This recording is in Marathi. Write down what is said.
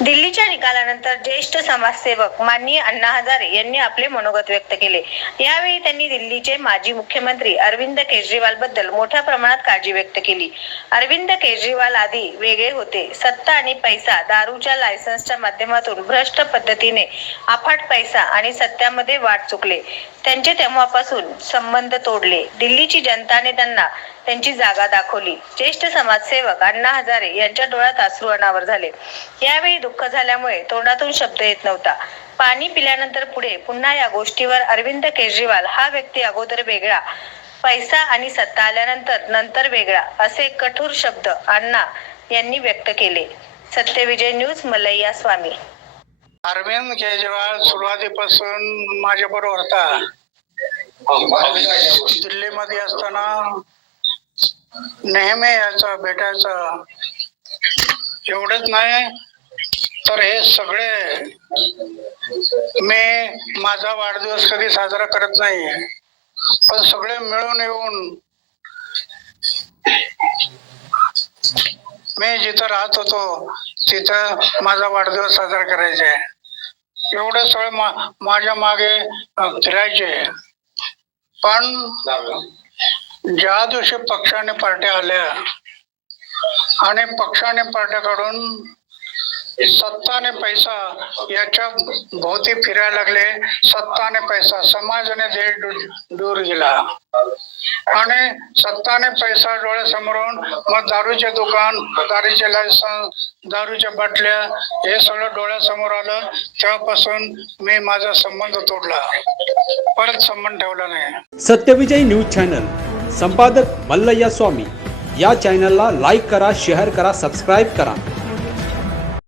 दिल्लीच्या निकालानंतर ज्येष्ठ समाजसेवक माननीय अण्णा हजारे यांनी आपले मनोगत व्यक्त केले. यावेळी त्यांनी दिल्लीचे माजी मुख्यमंत्री अरविंद केजरीवाल बद्दल मोठ्या प्रमाणात काळजी व्यक्त केली. अरविंद केजरीवाल आधी वेगळे होते. सत्ता आणि पैसा दारूच्या लायसन्सच्या माध्यमातून भ्रष्ट पद्धतीने अफाट पैसा आणि सत्यामध्ये वाट चुकले. त्यांचे तेव्हापासून संबंध तोडले. दिल्लीची जनताने त्यांना त्यांची जागा दाखवली. ज्येष्ठ समाजसेवक अण्णा हजारे यांच्या डोळ्यात अश्रू अनावर झाले. यावेळी दुःख झाल्यामुळे तोंडातून शब्द येत नव्हता. पाणी पिल्यानंतर पुढे पुन्हा या गोष्टीवर अरविंद केजरीवाल हा व्यक्ती अगोदर वेगळा. पैसा आणि सत्ता आल्यानंतर नंतर वेगळा असे कठोर शब्द अण्णा यांनी व्यक्त केले. सत्यविजय न्यूज मलैया स्वामी. अरविंद केजरीवाल सुरुवातीपासून माझ्या बरोबर होता. दिल्लीमध्ये असताना नेहमी याचा भेटायचा. एवढंच नाही तर हे सगळे मी माझा वाढदिवस कधी साजरा करत नाही पण सगळे मिळून येऊन मी जिथं राहत होतो तिथं माझा वाढदिवस साजरा करायचे. एवढे सगळे मा- माझ्या मागे फिरायचे. पण ज्या दिवशी पक्षाने पार्ट्या आल्या आणि पक्षाने पार्ट्या काढून सत्ता आणि पैसा याच्या भोवती फिरायला लागले. सत्ता आणि पैसा समाज आणि देश दूर गेला. आणि सत्ता आणि पैसा डोळ्यासमोरून मग दारूचे दुकान दारूचे लायसन्स दारूच्या बाटल्या हे सगळं डोळ्यासमोर आलं. तेव्हापासून मी माझा संबंध तोडला. परत संबंध ठेवला नाही. Satyavijay news channel. संपादक मल्लय्या स्वामी. या चॅनलला लाईक करा शेअर करा सबस्क्राईब करा.